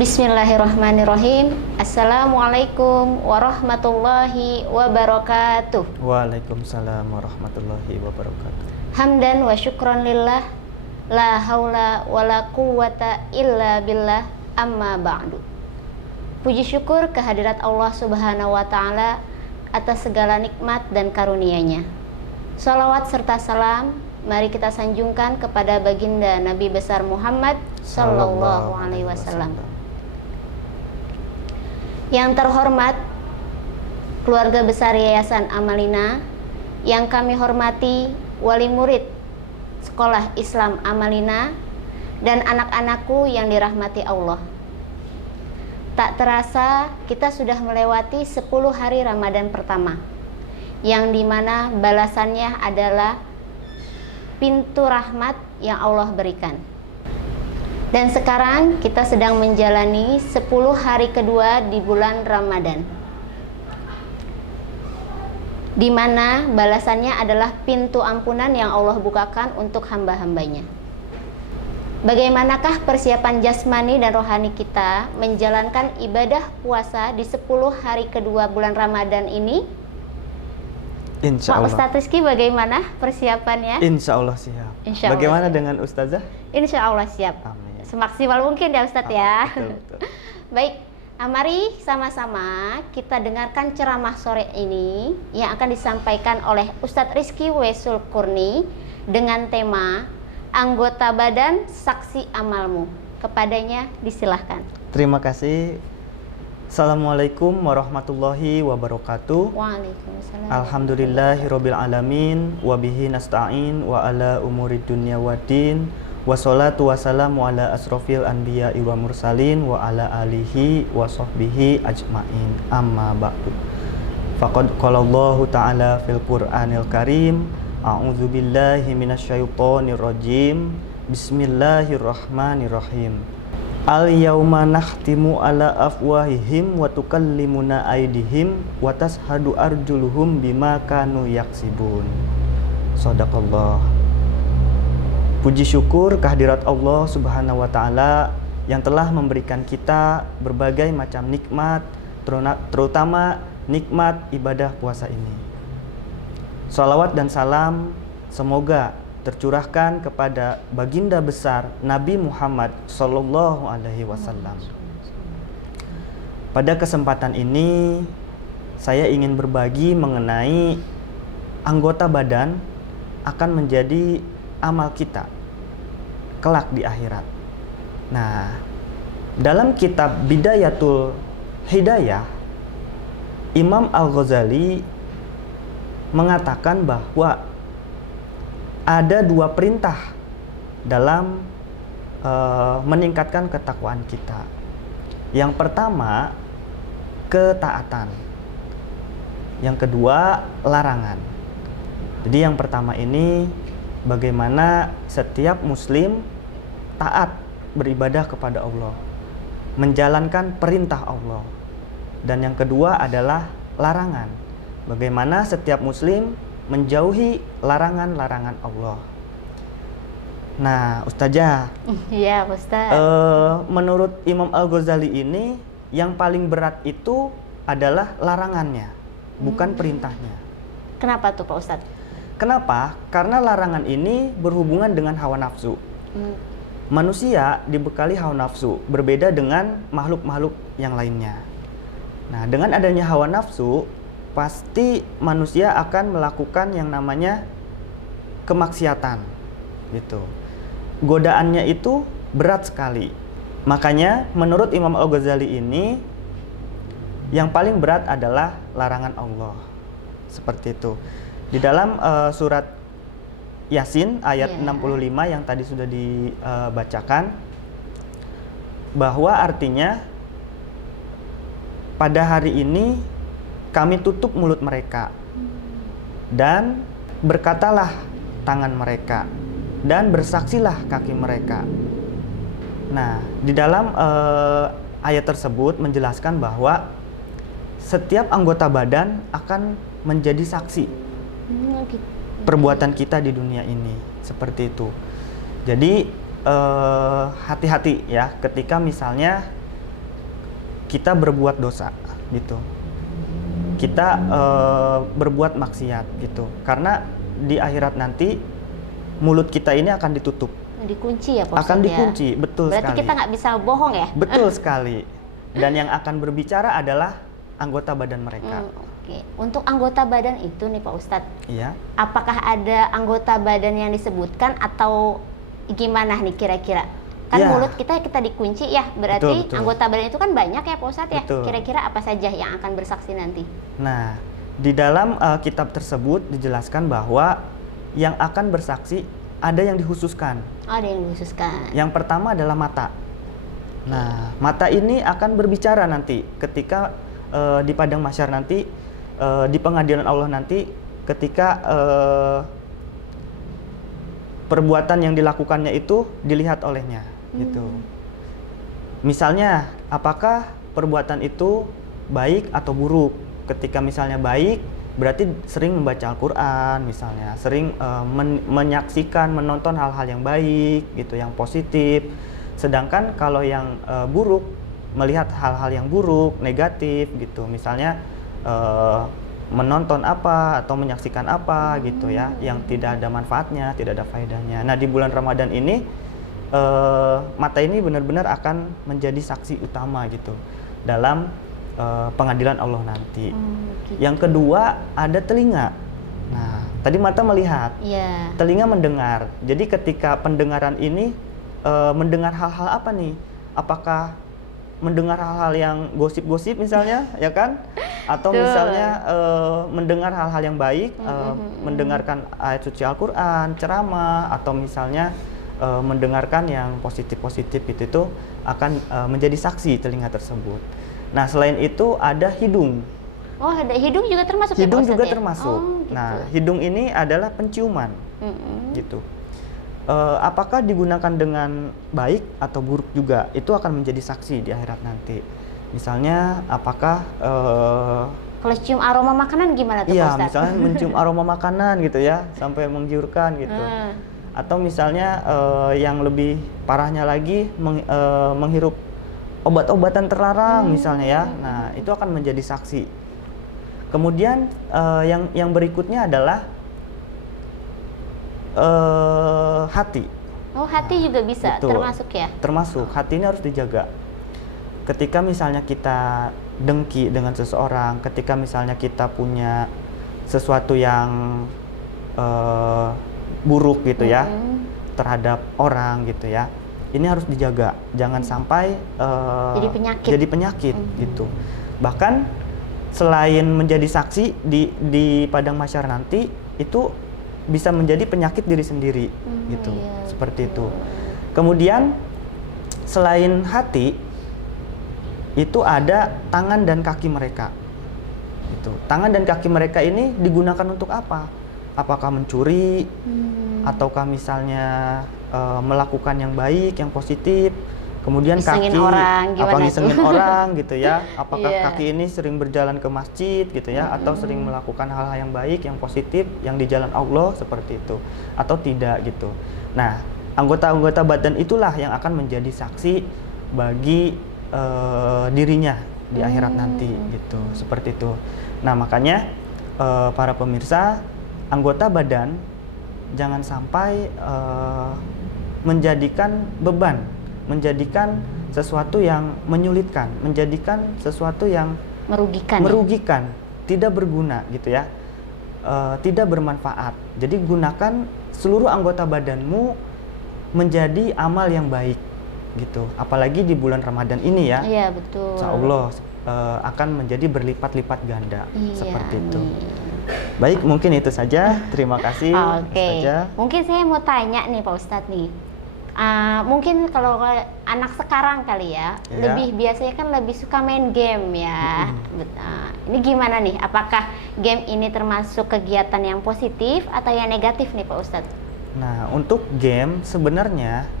Bismillahirrahmanirrahim. Assalamualaikum warahmatullahi wabarakatuh. Waalaikumsalam warahmatullahi wabarakatuh. Hamdan wa syukran lillah, la haula wa la quwwata illa billah, amma ba'du. Puji syukur kehadirat Allah Subhanahu wa ta'ala atas segala nikmat dan karunia-Nya. Salawat serta salam mari kita sanjungkan kepada baginda Nabi besar Muhammad sallallahu alaihi wasallam. Yang terhormat keluarga besar Yayasan Amalina, yang kami hormati wali murid Sekolah Islam Amalina, dan anak-anakku yang dirahmati Allah. Tak terasa kita sudah melewati 10 hari Ramadan pertama, yang dimana balasannya adalah pintu rahmat yang Allah berikan. Dan sekarang kita sedang menjalani 10 hari kedua di bulan Ramadan, di mana balasannya adalah pintu ampunan yang Allah bukakan untuk hamba-hambanya. Bagaimanakah persiapan jasmani dan rohani kita menjalankan ibadah puasa di 10 hari kedua bulan Ramadan ini? Insya Allah. Pak Ustadz Rizky, bagaimana persiapannya? Insya Allah siap. Insya Allah Bagaimana siap. dengan Ustazah? Insya Allah siap. Amin. Semaksimal mungkin ya Ustadz ya. Betul. Baik, mari sama-sama kita dengarkan ceramah sore ini yang akan disampaikan oleh Ustadz Rizky Wesul Kurni dengan tema Anggota Badan Saksi Amalmu. Kepadanya disilahkan. Terima kasih. Assalamualaikum warahmatullahi wabarakatuh. Waalaikumsalam. Alhamdulillahirabbil alamin wa bihi nasta'in wa ala umurid dunya waddin. Wassalatu wassalamu ala asrofil anbiya'i wa mursalin wa ala alihi wa sahbihi ajma'in, amma ba'du. Faqad qalallahu ta'ala fil Qur'anil Karim, a'udzu billahi minasyaitonir rajim, bismillahirrahmanirrahim. Al yauma nakhtimu ala afwahihim wa tukallimuna aydihim wa tashhadu arjuluhum bima kanu yaksibun. Shadaqallah. Puji syukur kehadirat Allah Subhanahu wa ta'ala yang telah memberikan kita berbagai macam nikmat, terutama nikmat ibadah puasa ini. Shalawat dan salam semoga tercurahkan kepada baginda besar Nabi Muhammad sallallahu alaihi wasallam. Pada kesempatan ini saya ingin berbagi mengenai anggota badan akan menjadi amal kita kelak di akhirat. Nah, dalam kitab Bidayatul Hidayah, Imam Al-Ghazali mengatakan bahwa ada 2 perintah dalam meningkatkan ketakwaan kita. Yang pertama, ketaatan. Yang kedua, larangan. Jadi yang pertama ini bagaimana setiap muslim taat beribadah kepada Allah, menjalankan perintah Allah. Dan yang kedua adalah larangan. Bagaimana setiap muslim menjauhi larangan-larangan Allah. Nah, Ustazah. Iya, Ustaz. Menurut Imam Al-Ghazali ini yang paling berat itu adalah larangannya, bukan perintahnya. Kenapa tuh Pak Ustadz? Kenapa? Karena larangan ini berhubungan dengan hawa nafsu. Manusia dibekali hawa nafsu, berbeda dengan makhluk-makhluk yang lainnya. Nah, dengan adanya hawa nafsu, pasti manusia akan melakukan yang namanya kemaksiatan. Gitu. Godaannya itu berat sekali. Makanya menurut Imam Al-Ghazali ini yang paling berat adalah larangan Allah. Seperti itu. Di dalam surat Yasin ayat 65 yang tadi sudah dibacakan, bahwa artinya pada hari ini kami tutup mulut mereka dan berkatalah tangan mereka dan bersaksilah kaki mereka. Nah, di dalam ayat tersebut menjelaskan bahwa setiap anggota badan akan menjadi saksi perbuatan kita di dunia ini, seperti itu. Jadi hati-hati ya ketika misalnya kita berbuat dosa gitu. Kita berbuat maksiat gitu. Karena di akhirat nanti mulut kita ini akan ditutup. Dikunci ya Pak Ustadz Akan ya? dikunci, betul Berarti sekali. kita nggak bisa bohong ya? Betul sekali. Dan yang akan berbicara adalah anggota badan mereka. Oke. Untuk anggota badan itu nih Pak Ustadz, Iya. apakah ada anggota badan yang disebutkan atau gimana nih kira-kira? Kan Ya. mulut kita dikunci ya, berarti Betul. anggota badan itu kan banyak ya Pak Ustadz ya? Betul. Kira-kira apa saja yang akan bersaksi nanti? Nah, di dalam kitab tersebut dijelaskan bahwa yang akan bersaksi ada yang dikhususkan. Oh, ada yang dikhususkan. Yang pertama adalah mata. Nah, mata ini akan berbicara nanti ketika di padang mahsyar nanti, di pengadilan Allah nanti, ketika perbuatan yang dilakukannya itu dilihat olehnya, gitu. Misalnya, apakah perbuatan itu baik atau buruk? Ketika misalnya baik, berarti sering membaca Al-Quran, misalnya sering menyaksikan, menonton hal-hal yang baik, gitu, yang positif. Sedangkan kalau yang buruk, melihat hal-hal yang buruk, negatif, gitu, misalnya menonton apa atau menyaksikan apa, gitu ya, yang tidak ada manfaatnya, tidak ada faedahnya. Nah, di bulan Ramadan ini mata ini benar-benar akan menjadi saksi utama, gitu, dalam pengadilan Allah nanti. Gitu. Yang kedua ada telinga. Nah, tadi mata melihat, Iya. telinga mendengar. Jadi ketika pendengaran ini mendengar hal-hal apa nih? Apakah mendengar hal-hal yang gosip-gosip misalnya, ya kan? Atau Betul. misalnya mendengar hal-hal yang baik, mendengarkan ayat suci Al-Quran, ceramah, atau misalnya mendengarkan yang positif-positif itu akan menjadi saksi telinga tersebut. Nah, selain itu ada hidung. Oh, ada hidung juga termasuk ya Pak Hidung Ustadz juga ya? termasuk. Oh, gitu. Nah, hidung ini adalah penciuman, gitu. Apakah digunakan dengan baik atau buruk juga, itu akan menjadi saksi di akhirat nanti. Misalnya, apakah Kalau cium aroma makanan gimana tuh Pak iya, Ustadz? misalnya mencium aroma makanan gitu ya, sampai menggiurkan gitu. Atau misalnya yang lebih parahnya lagi menghirup obat-obatan terlarang misalnya ya. Nah, itu akan menjadi saksi. Kemudian yang berikutnya adalah hati. Oh, hati juga bisa Betul. termasuk ya? Termasuk, hati ini harus dijaga. Ketika misalnya kita dengki dengan seseorang, ketika misalnya kita punya sesuatu yang buruk gitu ya terhadap orang gitu ya, ini harus dijaga, jangan sampai jadi penyakit, gitu. Bahkan selain menjadi saksi di padang mahsyar nanti, itu bisa menjadi penyakit diri sendiri, gitu, iya, seperti itu. Kemudian selain hati, itu ada tangan dan kaki mereka. Itu tangan dan kaki mereka ini digunakan untuk apa? Apakah mencuri, ataukah misalnya melakukan yang baik, yang positif? Kemudian Isengin kaki, orang, apa gimana ngisengin tuh? orang gitu ya? Apakah Iya. kaki ini sering berjalan ke masjid gitu ya? Atau sering melakukan hal-hal yang baik, yang positif, yang di jalan Allah seperti itu? Atau tidak gitu? Nah, anggota-anggota badan itulah yang akan menjadi saksi bagi dirinya di akhirat nanti gitu, seperti itu. Nah, makanya para pemirsa, anggota badan jangan sampai menjadikan beban, menjadikan sesuatu yang menyulitkan, menjadikan sesuatu yang merugikan, tidak berguna gitu ya, tidak bermanfaat. Jadi gunakan seluruh anggota badanmu menjadi amal yang baik gitu. Apalagi di bulan Ramadan ini ya. Iya, betul. Insya Allah akan menjadi berlipat-lipat ganda, Iya, seperti itu. amin. Baik, mungkin itu saja. Terima kasih. Oke. Ustazah. Mungkin saya mau tanya nih Pak Ustadz nih. Mungkin kalau anak sekarang kali ya, Ya. lebih biasanya kan lebih suka main game ya. Ini gimana nih? Apakah game ini termasuk kegiatan yang positif atau yang negatif nih Pak Ustadz? Nah, untuk game sebenarnya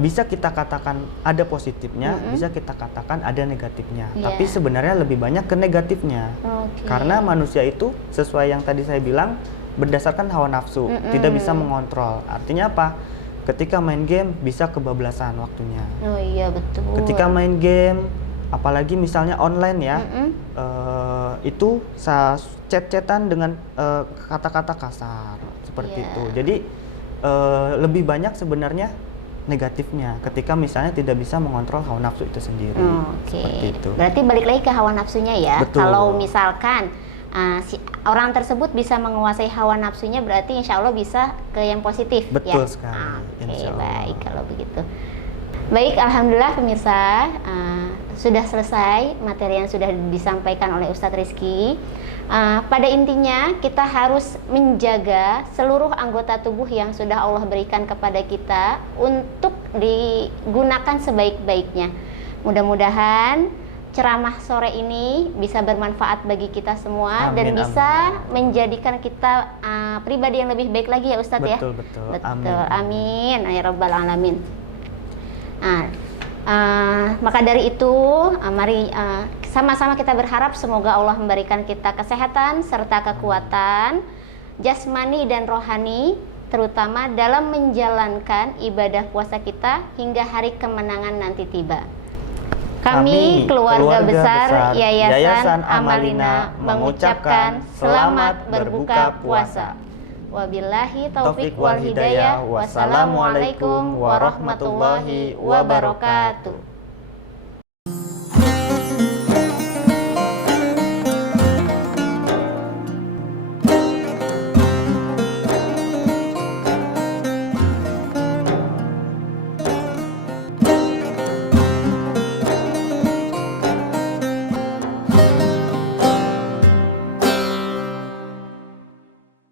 bisa kita katakan ada positifnya, bisa kita katakan ada negatifnya. Iya. Tapi sebenarnya lebih banyak ke negatifnya. Oke. Karena manusia itu sesuai yang tadi saya bilang berdasarkan hawa nafsu, tidak bisa mengontrol. Artinya apa? Ketika main game bisa kebablasan waktunya. Oh iya, betul. Ketika main game apalagi misalnya online ya, itu chat-chatan dengan kata-kata kasar seperti Iya. itu. Jadi lebih banyak sebenarnya negatifnya ketika misalnya tidak bisa mengontrol hawa nafsu itu sendiri. Oke. Seperti itu. Berarti balik lagi ke hawa nafsunya ya. Betul. Kalau misalkan si orang tersebut bisa menguasai hawa nafsunya, berarti insya Allah bisa ke yang positif. Betul ya? sekali, Oke, insya Allah. baik kalau begitu. Baik, alhamdulillah pemirsa, sudah selesai materi yang sudah disampaikan oleh Ustadz Rizky. Pada intinya kita harus menjaga seluruh anggota tubuh yang sudah Allah berikan kepada kita untuk digunakan sebaik-baiknya. Mudah-mudahan ceramah sore ini bisa bermanfaat bagi kita semua. Amin, dan bisa menjadikan kita pribadi yang lebih baik lagi ya Ustadz. Betul, ya. betul. Amin. Ya Rabbal Alamin. Maka dari itu mari sama-sama kita berharap semoga Allah memberikan kita kesehatan serta kekuatan jasmani dan rohani, terutama dalam menjalankan ibadah puasa kita hingga hari kemenangan nanti tiba. Kami keluarga besar Yayasan Amalina mengucapkan selamat berbuka puasa. Wabillahi taufik wal hidayah. Wassalamualaikum warahmatullahi wabarakatuh.